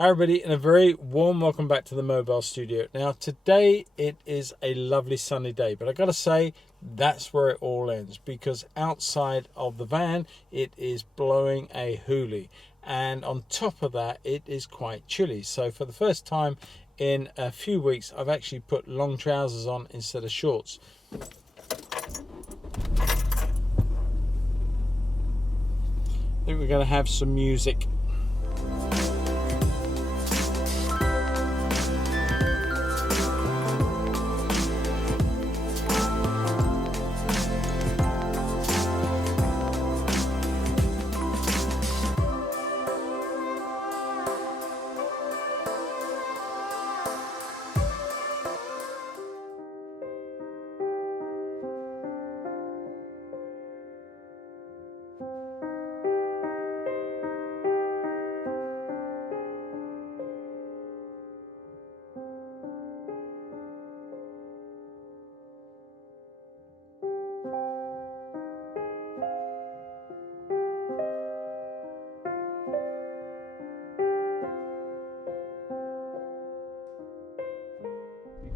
Hi everybody, and a very warm welcome back to the mobile studio. Now today it is a lovely sunny day, but I gotta say that's where it all ends, because outside of the van it is blowing a hoolie, and on top of that it is quite chilly. So for the first time in a few weeks I've actually put long trousers on instead of shorts. I think we're going to have some music.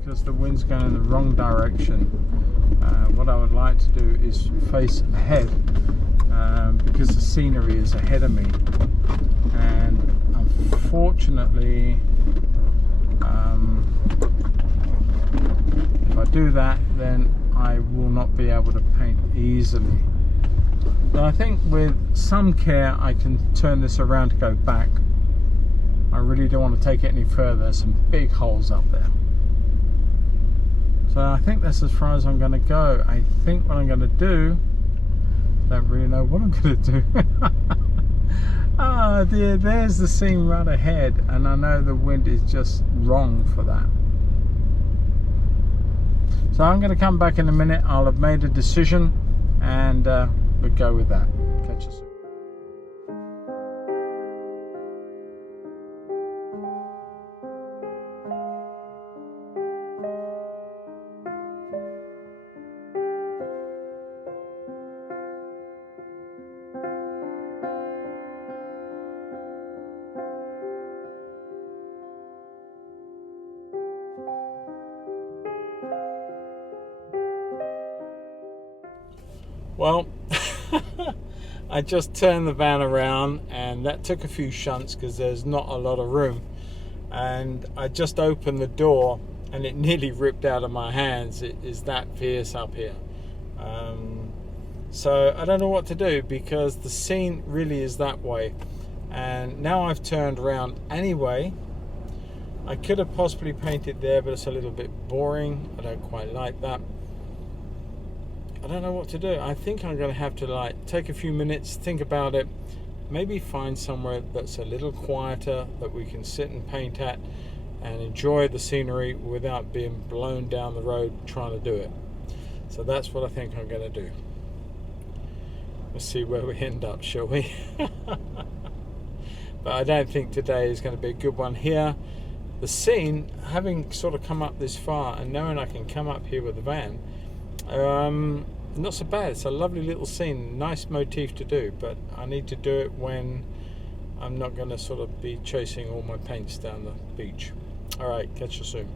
Because the wind's going in the wrong direction, what I would like to do is face ahead, because the scenery is ahead of me, and unfortunately if I do that then I will not be able to paint easily. But I think with some care I can turn this around to go back. I really don't want to take it any further. There's some big holes up there. So I think that's as far as I'm going to go. I think what I'm going to do, I don't really know what I'm going to do. Oh dear, there's the scene right ahead, and I know the wind is just wrong for that. So I'm going to come back in a minute. I'll have made a decision, and we'll go with that. Catch you soon. Well, I just turned the van around, and that took a few shunts because there's not a lot of room, and I just opened the door and it nearly ripped out of my hands. It is that fierce up here. So I don't know what to do, because the scene really is that way, and now I've turned around anyway. I could have possibly painted there, but it's a little bit boring. I don't quite like that. I don't know what to do. I think I'm going to have to take a few minutes, think about it, maybe find somewhere that's a little quieter that we can sit and paint at and enjoy the scenery without being blown down the road trying to do it. So that's what I think I'm going to do. Let's see where we end up, shall we? But I don't think today is going to be a good one here. The scene, having sort of come up this far and knowing I can come up here with the van, not so bad. It's a lovely little scene, nice motif to do, but I need to do it when I'm not going to sort of be chasing all my paints down the beach. Alright, catch you soon.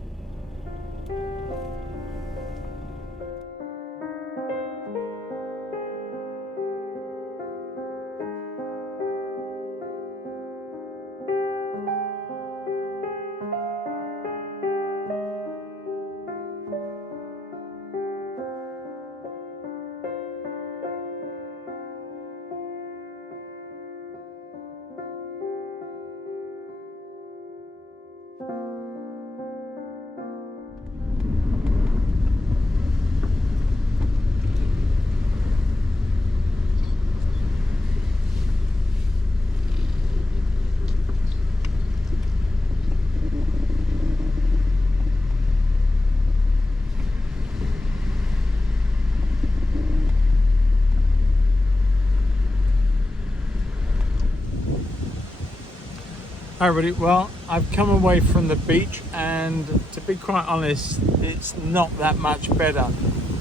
Hi everybody, well I've come away from the beach, and to be quite honest it's not that much better.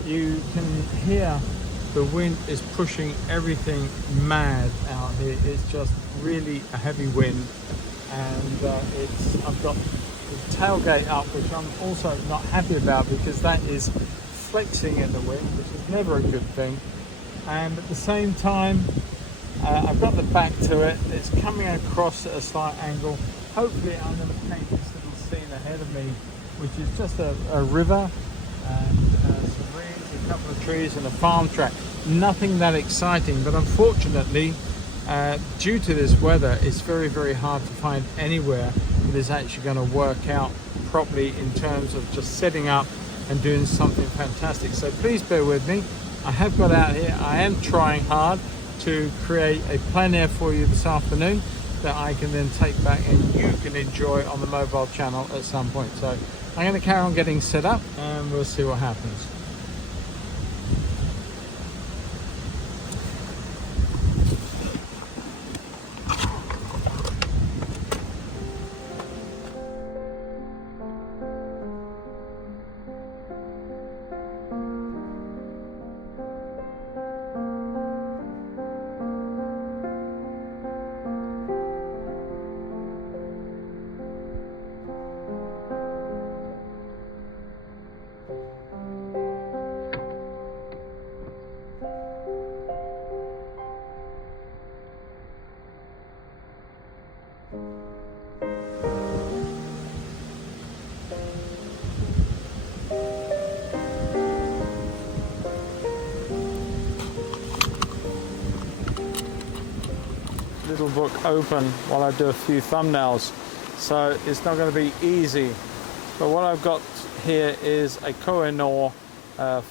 You can hear the wind is pushing everything mad out here. It's just really a heavy wind, and I've got the tailgate up, which I'm also not happy about because that is flexing in the wind, which is never a good thing. And at the same time, I've got the back to it. It's coming across at a slight angle. Hopefully I'm going to paint this little scene ahead of me, which is just a river and some reeds, a couple of trees and a farm track. Nothing that exciting, but unfortunately, due to this weather, it's very, very hard to find anywhere that is actually going to work out properly in terms of just setting up and doing something fantastic. So please bear with me. I have got out here. I am trying hard to create a plein air for you this afternoon that I can then take back and you can enjoy on the mobile channel at some point. So I'm going to carry on getting set up and we'll see what happens. Little book open while I do a few thumbnails, so it's not going to be easy. But what I've got here is a Koh-i-Noor, I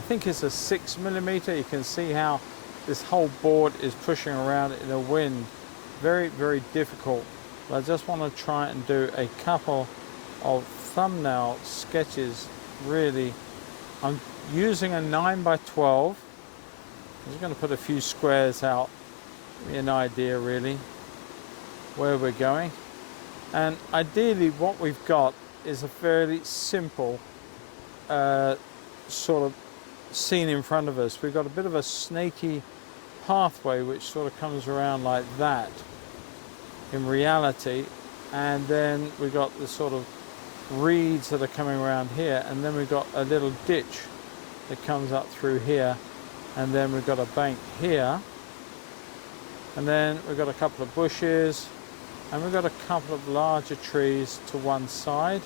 think it's a 6mm. You can see how this whole board is pushing around in the wind. Very, very difficult. But I just want to try and do a couple of thumbnail sketches. Really, I'm using a 9x12. I'm just going to put a few squares out. Give me an idea really where we're going, and ideally what we've got is a fairly simple sort of scene in front of us. We've got a bit of a snaky pathway which sort of comes around like that in reality, and then we've got the sort of reeds that are coming around here, and then we've got a little ditch that comes up through here, and then we've got a bank here. And then we've got a couple of bushes, and we've got a couple of larger trees to one side,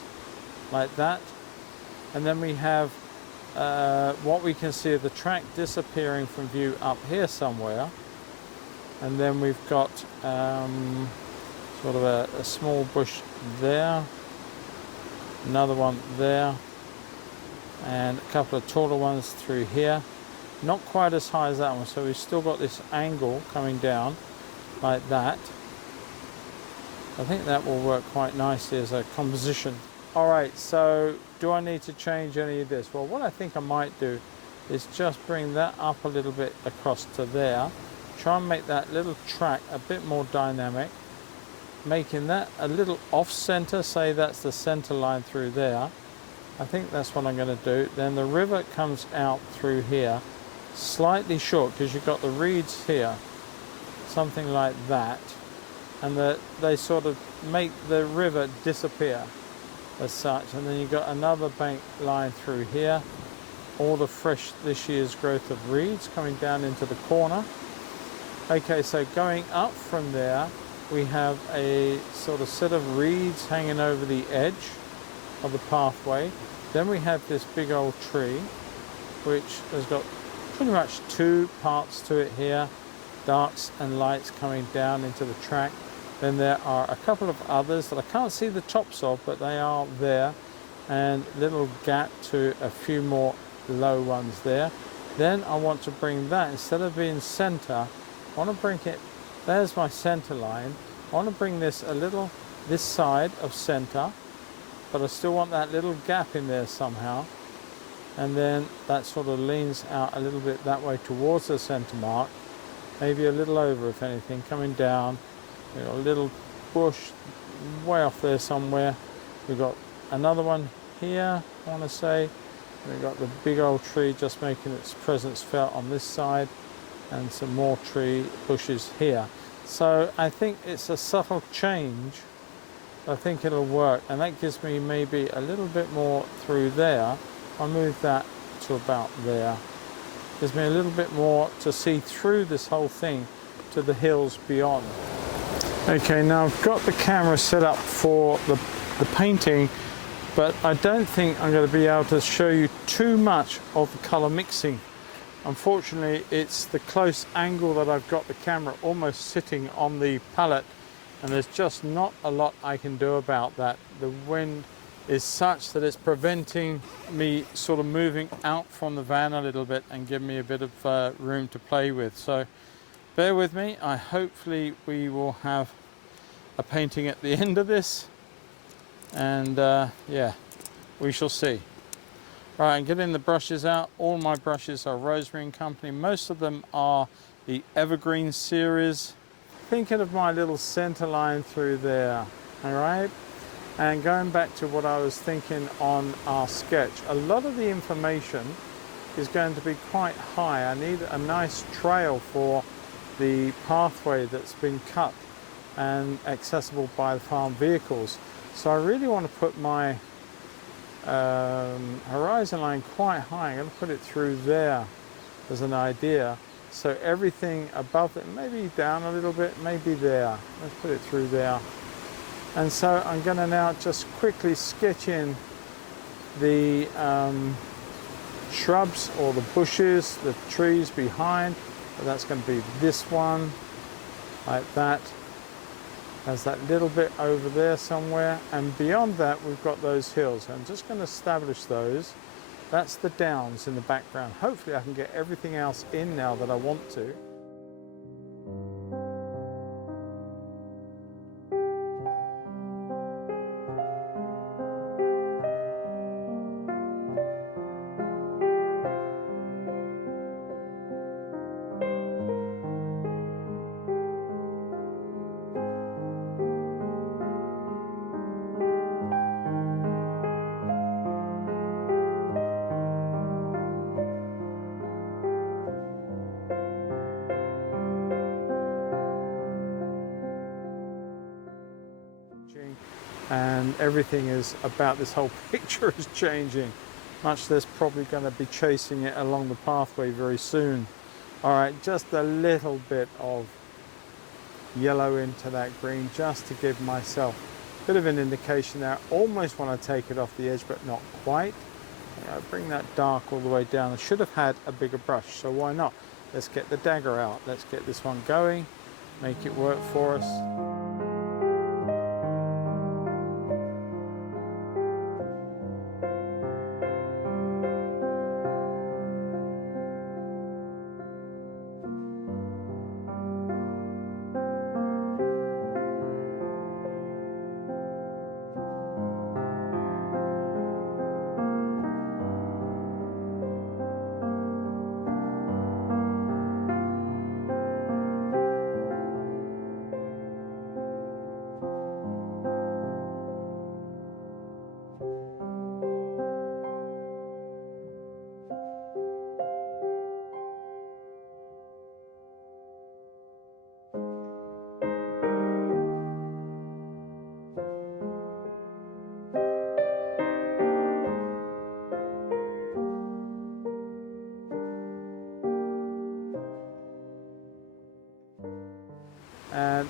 like that. And then we have what we can see of the track disappearing from view up here somewhere. And then we've got sort of a small bush there, another one there, and a couple of taller ones through here. Not quite as high as that one, so we've still got this angle coming down like that. I think that will work quite nicely as a composition. Alright, so do I need to change any of this? Well, what I think I might do is just bring that up a little bit across to there, try and make that little track a bit more dynamic, making that a little off-center, say that's the center line through there. I think that's what I'm going to do. Then the river comes out through here, slightly short because you've got the reeds here, something like that, and they sort of make the river disappear as such. And then you've got another bank line through here, all the fresh this year's growth of reeds coming down into the corner. Okay, so going up from there we have a sort of set of reeds hanging over the edge of the pathway. Then we have this big old tree which has got pretty much two parts to it here, darks and lights coming down into the track. Then there are a couple of others that I can't see the tops of, but they are there, and little gap to a few more low ones there. Then I want to bring that, instead of being center, I want to bring it, there's my center line. I want to bring this a little this side of center, but I still want that little gap in there somehow. And then that sort of leans out a little bit that way towards the center mark, maybe a little over if anything, coming down. We've got a little bush way off there somewhere. We've got another one here, I want to say. We've got the big old tree just making its presence felt on this side, and some more tree bushes here. So I think it's a subtle change. I think it'll work, and that gives me maybe a little bit more through there. I'll move that to about there. Gives me a little bit more to see through this whole thing to the hills beyond. Okay, now I've got the camera set up for the painting, but I don't think I'm going to be able to show you too much of the color mixing. Unfortunately, it's the close angle that I've got the camera almost sitting on the palette, and there's just not a lot I can do about that. The wind is such that it's preventing me sort of moving out from the van a little bit and giving me a bit of room to play with. So bear with me. Hopefully we will have a painting at the end of this, and yeah, we shall see. Right, I'm getting the brushes out. All my brushes are Rosemary & Company. Most of them are the Evergreen series. Thinking of my little center line through there, all right? And going back to what I was thinking on our sketch, a lot of the information is going to be quite high. I need a nice trail for the pathway that's been cut and accessible by the farm vehicles. So I really want to put my horizon line quite high. I'm going to put it through there as an idea. So everything above it, maybe down a little bit, maybe there. Let's put it through there. And so I'm going to now just quickly sketch in the shrubs or the bushes, the trees behind. So that's going to be this one, like that. There's that little bit over there somewhere. And beyond that, we've got those hills. I'm just going to establish those. That's the downs in the background. Hopefully I can get everything else in now that I want to. And everything is about this whole picture is changing. Much less probably going to be chasing it along the pathway very soon. All right, just a little bit of yellow into that green just to give myself a bit of an indication there. I almost want to take it off the edge, but not quite. Bring that dark all the way down. I should have had a bigger brush, so why not? Let's get the dagger out. Let's get this one going, make it work for us.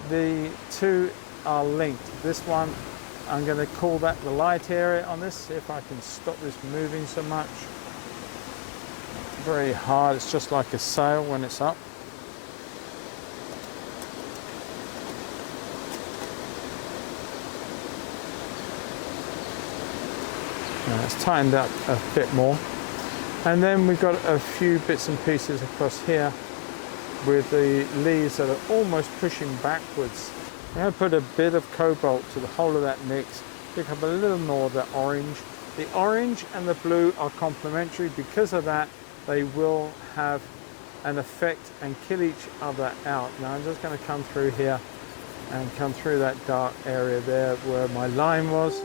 The two are linked. This one, I'm going to call that the light area on this, see if I can stop this moving so much. Very hard, it's just like a sail when it's up. Now it's tightened up a bit more. And then we've got a few bits and pieces across here with the leaves that are almost pushing backwards. I'm going to put a bit of cobalt to the whole of that mix, pick up a little more of the orange. The orange and the blue are complementary. Because of that, they will have an effect and kill each other out. Now I'm just going to come through here and come through that dark area there where my line was.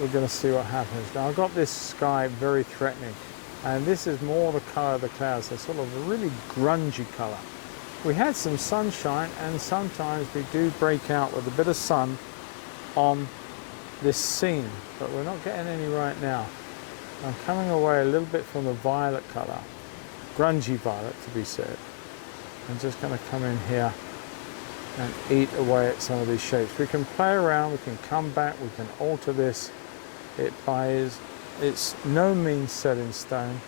we're going to see what happens. Now I've got this sky very threatening, and this is more the colour of the clouds. They're sort of a really grungy colour. We had some sunshine, and sometimes we do break out with a bit of sun on this scene, but we're not getting any right now. I'm coming away a little bit from the violet colour, grungy violet to be said. I'm just going to come in here and eat away at some of these shapes. We can play around, we can come back, we can alter this. It's no means set in stone.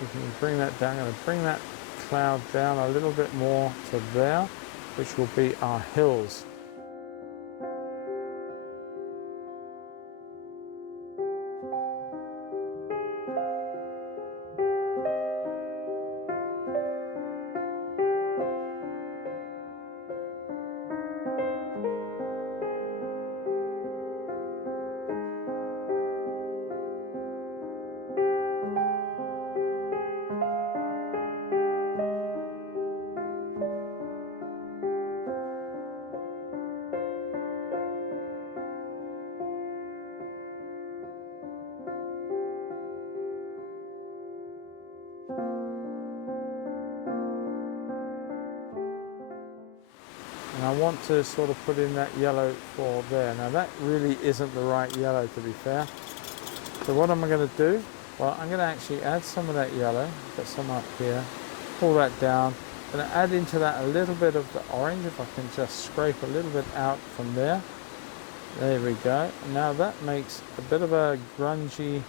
We can bring that down. I'm going to bring that cloud down a little bit more to there, which will be our hills. And I want to sort of put in that yellow for there. Now that really isn't the right yellow, to be fair. So what am I going to do? Well, I'm going to actually add some of that yellow. Got some up here. Pull that down. I'm going to add into that a little bit of the orange, if I can just scrape a little bit out from there. There we go. Now that makes a bit of a grungy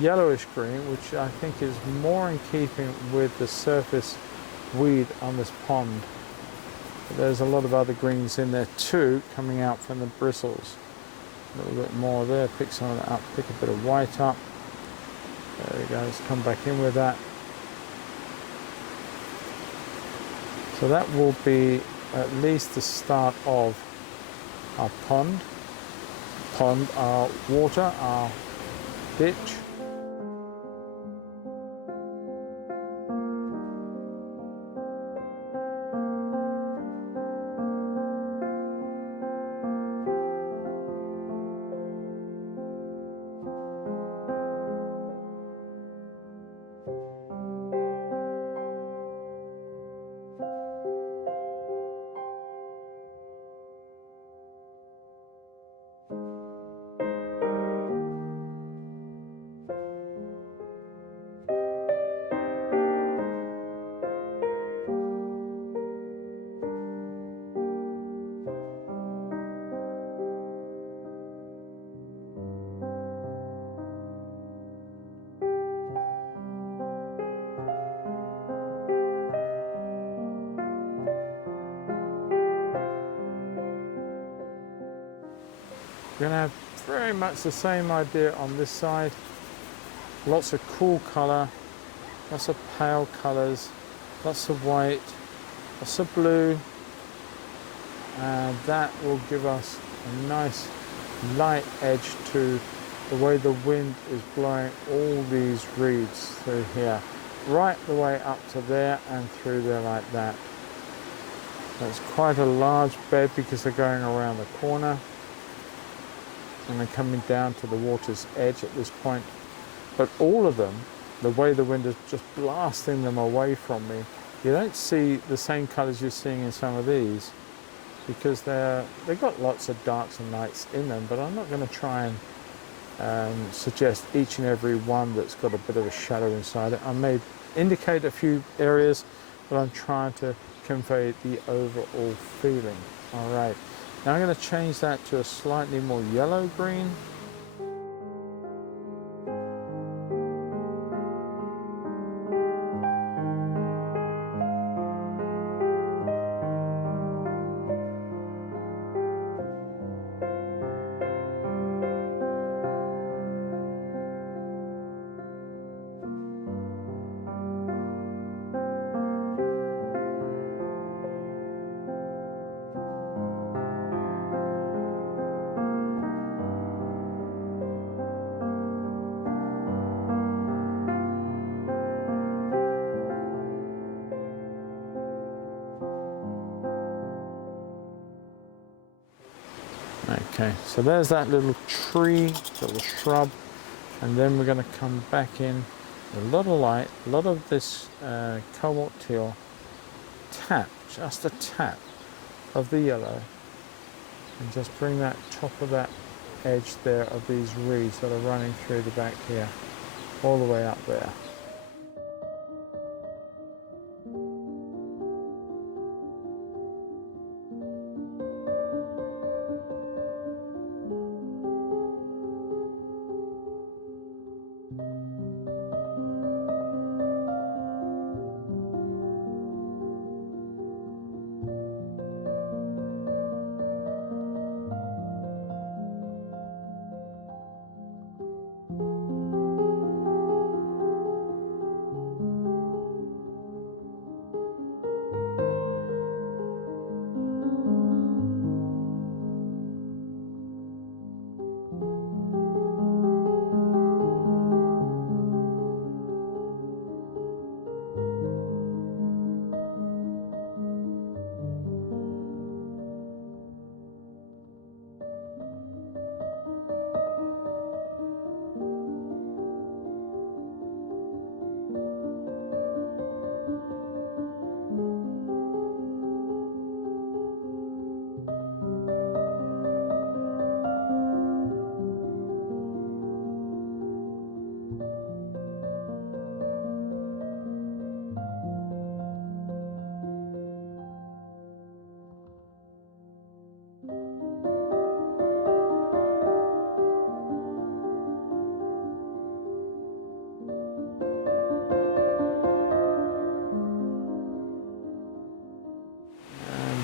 yellowish green, which I think is more in keeping with the surface weed on this pond. But there's a lot of other greens in there too, coming out from the bristles. A little bit more there, pick some of that up, pick a bit of white up. There we go, let's come back in with that. So that will be at least the start of our pond, our water, our ditch. We're going to have very much the same idea on this side. Lots of cool colour, lots of pale colours, lots of white, lots of blue, and that will give us a nice light edge to the way the wind is blowing all these reeds through here, right the way up to there and through there like that. That's quite a large bed because they're going around the corner and then coming down to the water's edge at this point. But all of them, the way the wind is just blasting them away from me, you don't see the same colours you're seeing in some of these because they've got lots of darks and lights in them, but I'm not going to try and suggest each and every one that's got a bit of a shadow inside it. I may indicate a few areas, but I'm trying to convey the overall feeling. All right. Now I'm going to change that to a slightly more yellow green. Okay, so there's that little tree, little shrub, and then we're going to come back in with a lot of light, a lot of this cobalt teal, tap, just a tap of the yellow, and just bring that top of that edge there of these reeds that are running through the back here, all the way up there.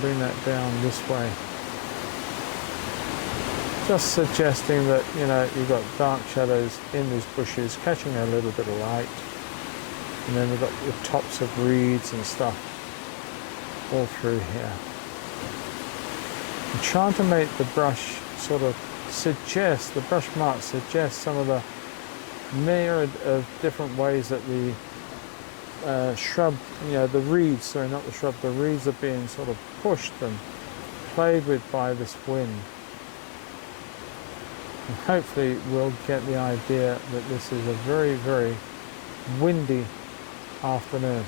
Bring that down this way. Just suggesting that, you know, you've got dark shadows in these bushes, catching a little bit of light. And then we've got the tops of reeds and stuff all through here. I'm trying to make the brush sort of suggest, the brush marks suggest some of the myriad of different ways that the shrub, you know, the reeds, sorry, not the shrub, the reeds are being sort of pushed and played with by this wind. And hopefully we'll get the idea that this is a very, very windy afternoon.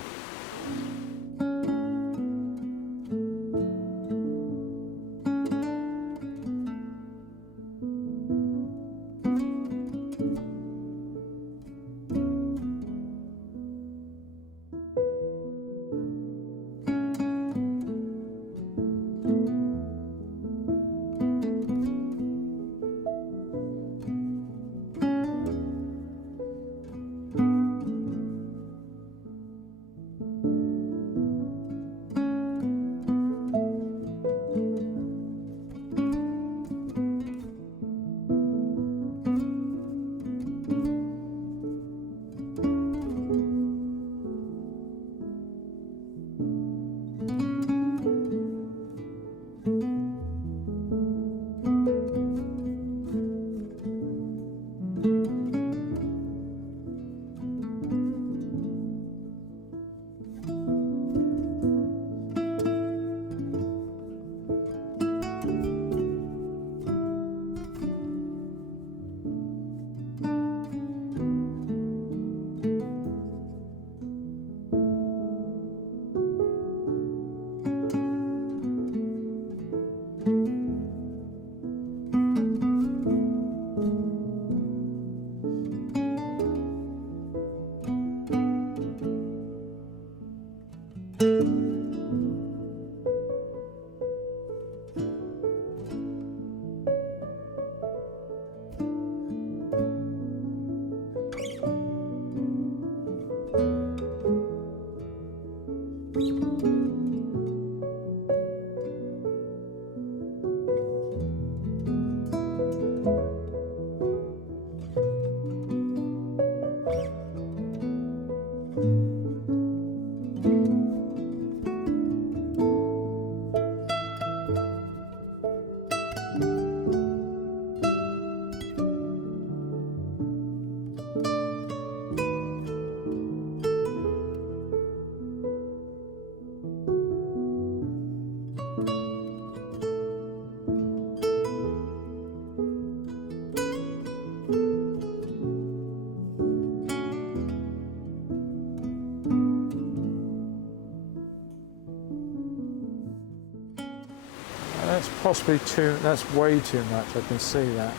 possibly too, that's way too much, I can see that.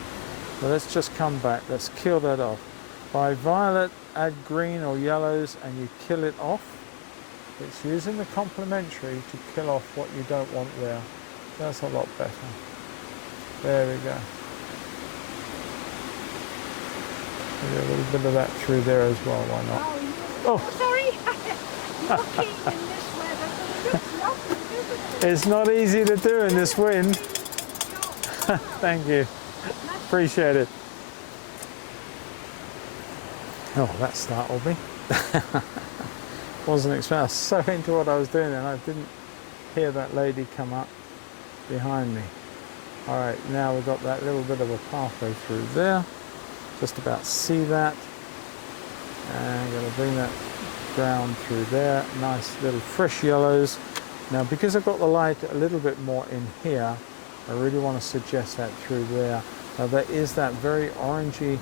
But let's just come back, let's kill that off. By violet, add green or yellows and you kill it off. It's using the complementary to kill off what you don't want there. That's a lot better. There we go. Maybe a little bit of that through there as well, why not? Oh, sorry. Looking in this weather, it's lovely, isn't it? It's not easy to do in this wind. Thank you. Appreciate it. Oh, that startled me. Wasn't expecting. I was so into what I was doing and I didn't hear that lady come up behind me. All right, now we've got that little bit of a pathway through there. Just about see that. And I'm going to bring that brown through there. Nice little fresh yellows. Now, because I've got the light a little bit more in here, I really want to suggest that through there. Now, there is that very orangey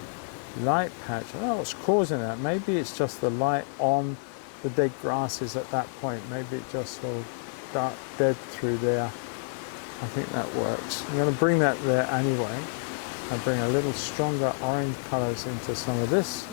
light patch. I don't know what's causing that. Maybe it's just the light on the dead grasses at that point. Maybe it just sort of dark dead through there. I think that works. I'm going to bring that there anyway. I'll bring a little stronger orange colors into some of this.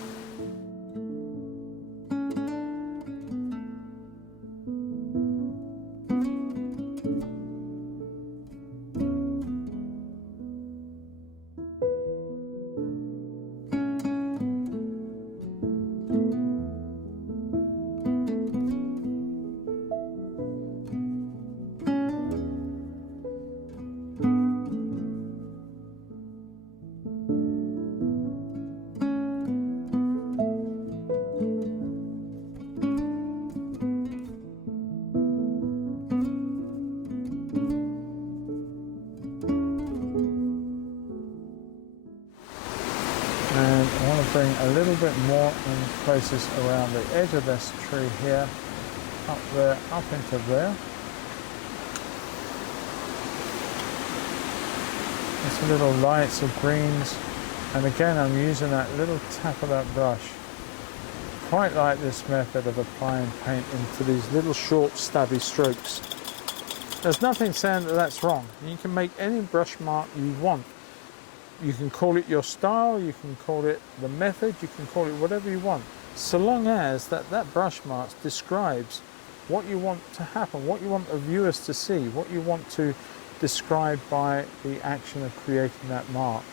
And I want to bring a little bit more in places around the edge of this tree here, up there, up into there. There's little lights of greens, and again I'm using that little tap of that brush. Quite like this method of applying paint into these little short stabby strokes. There's nothing saying that that's wrong. You can make any brush mark you want. You can call it your style, you can call it the method, you can call it whatever you want, so long as that brush mark describes what you want to happen, what you want the viewers to see, what you want to describe by the action of creating that mark.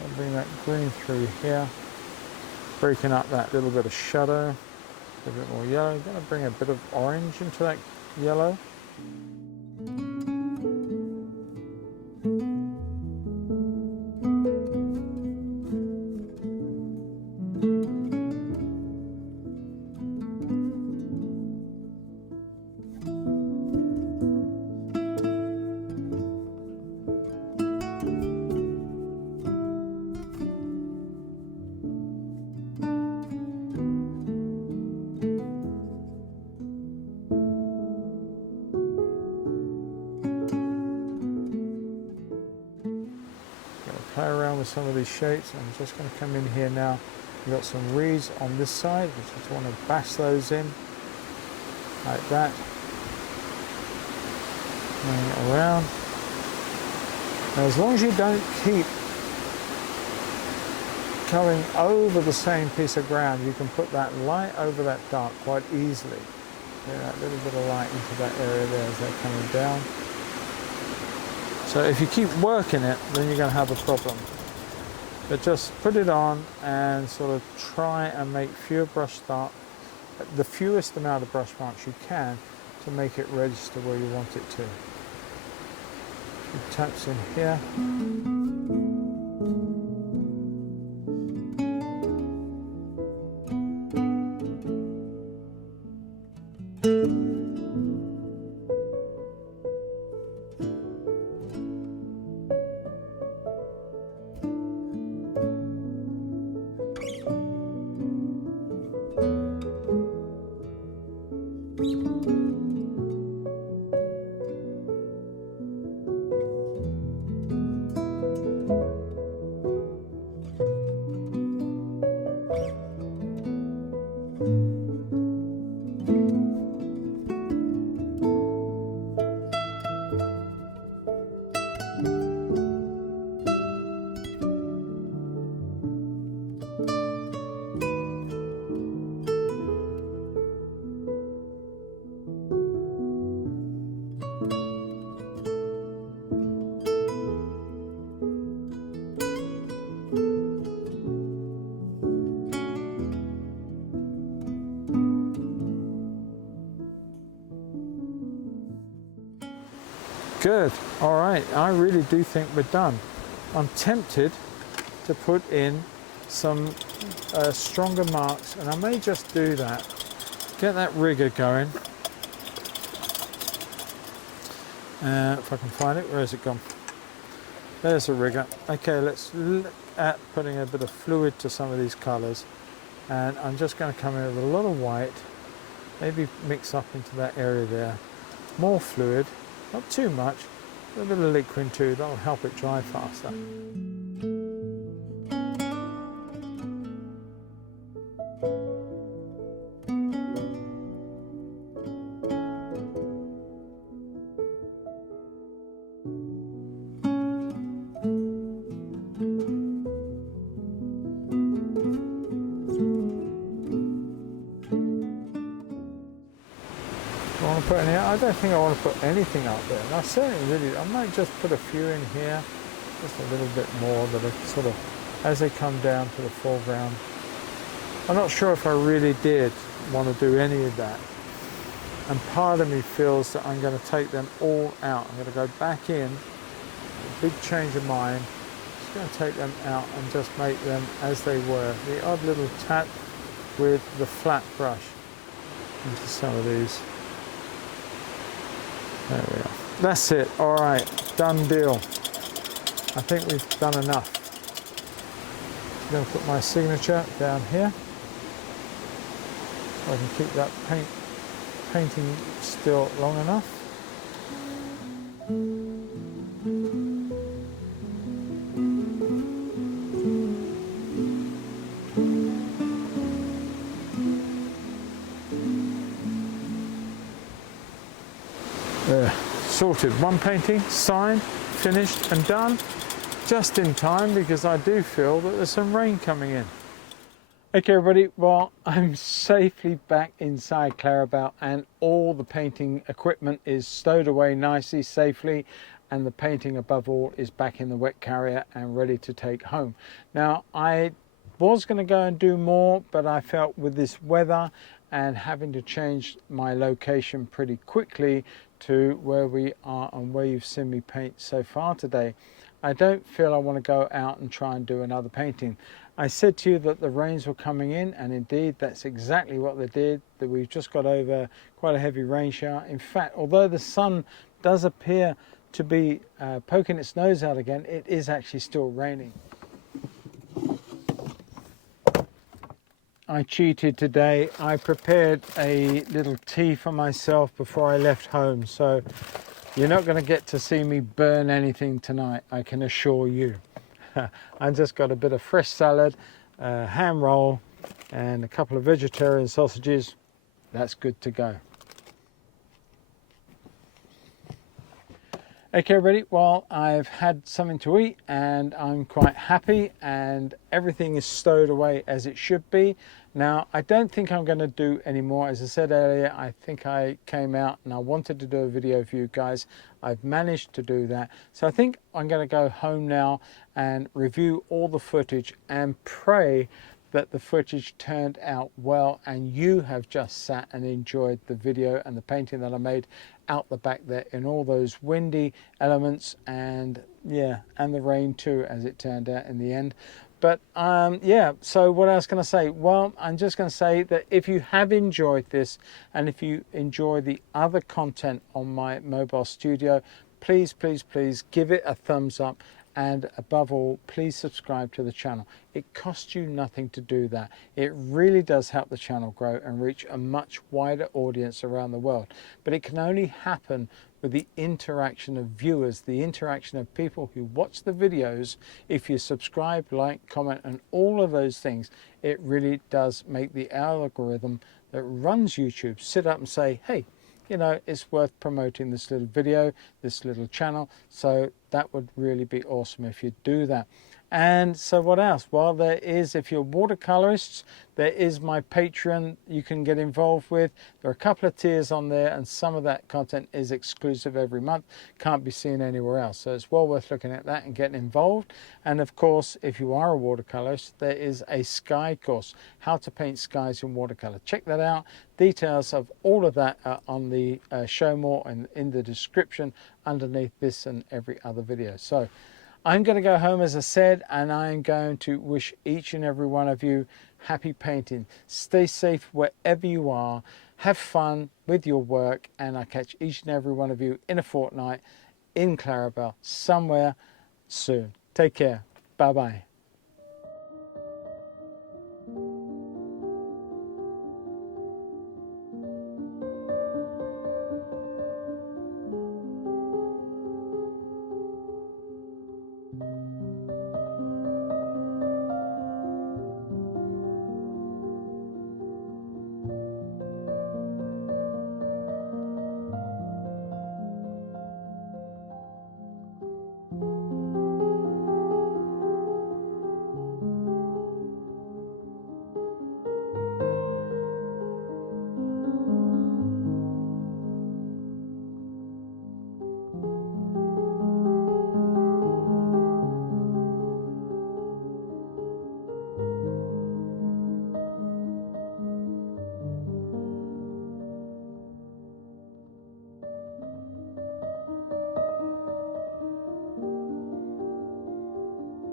I'll bring that green through here, breaking up that little bit of shadow, a bit more yellow. I'm going to bring a bit of orange into that yellow. Play around with some of these shapes. I'm just going to come in here now. We've got some reeds on this side, which I just want to bash those in like that. Bring it around. Now, as long as you don't keep going over the same piece of ground, you can put that light over that dark quite easily. Get that little bit of light into that area there as they're coming down. So if you keep working it, then you're going to have a problem. But just put it on and sort of try and make the fewest amount of brush marks you can to make it register where you want it to. A few taps in here. Good. All right. I really do think we're done. I'm tempted to put in some stronger marks, and I may just do that. Get that rigger going. If I can find it, where has it gone? There's the rigger. Okay, let's look at putting a bit of fluid to some of these colours, and I'm just going to come in with a lot of white, maybe mix up into that area there. More fluid. Not too much, a little bit of liquid too, that'll help it dry faster. I don't think I want to put anything out there. And I certainly really, I might just put a few in here, just a little bit more that are sort of, as they come down to the foreground. I'm not sure if I really did want to do any of that. And part of me feels that I'm going to take them all out. I'm going to go back in, a big change of mind, just going to take them out and just make them as they were. The odd little tap with the flat brush into some of these. There we are. That's it. All right, done deal. I think we've done enough. I'm going to put my signature down here. So I can keep that painting still long enough. Sorted. One painting, signed, finished and done. Just in time, because I do feel that there's some rain coming in. Okay everybody, well I'm safely back inside Clarabelle and all the painting equipment is stowed away nicely, safely, and the painting above all is back in the wet carrier and ready to take home. Now I was going to go and do more, but I felt with this weather and having to change my location pretty quickly to where we are and where you've seen me paint so far today, I don't feel I want to go out and try and do another painting. I said to you that the rains were coming in, and indeed that's exactly what they did, that we've just got over quite a heavy rain shower. In fact, although the sun does appear to be poking its nose out again, it is actually still raining. I cheated today. I prepared a little tea for myself before I left home, so you're not going to get to see me burn anything tonight, I can assure you. I've just got a bit of fresh salad, ham roll and a couple of vegetarian sausages. That's good to go. Okay everybody, well I've had something to eat and I'm quite happy and everything is stowed away as it should be. Now I don't think I'm going to do any more. As I said earlier, I think I came out and I wanted to do a video for you guys. I've managed to do that. So I think I'm going to go home now and review all the footage and pray that the footage turned out well and you have just sat and enjoyed the video and the painting that I made out the back there in all those windy elements, and yeah, and the rain too, as it turned out in the end. But yeah, so what else can I say? Well, I'm just going to say that if you have enjoyed this and if you enjoy the other content on my mobile studio, please give it a thumbs up, and above all, please subscribe to the channel. It costs you nothing to do that. It really does help the channel grow and reach a much wider audience around the world. But it can only happen with the interaction of viewers, the interaction of people who watch the videos. If you subscribe, like, comment and all of those things, it really does make the algorithm that runs YouTube sit up and say, hey, you know, it's worth promoting this little video, this little channel. So that would really be awesome if you do that. And so what else? Well, there is, if you're watercolorists, there is my Patreon you can get involved with. There are a couple of tiers on there, and some of that content is exclusive every month, can't be seen anywhere else. So it's well worth looking at that and getting involved. And of course, if you are a watercolorist, there is a sky course, how to paint skies in watercolor. Check that out. Details of all of that are on the show more and in the description underneath this and every other video. So I'm going to go home, as I said, and I'm going to wish each and every one of you happy painting. Stay safe wherever you are. Have fun with your work, and I'll catch each and every one of you in a fortnight in Clarabelle somewhere soon. Take care. Bye-bye.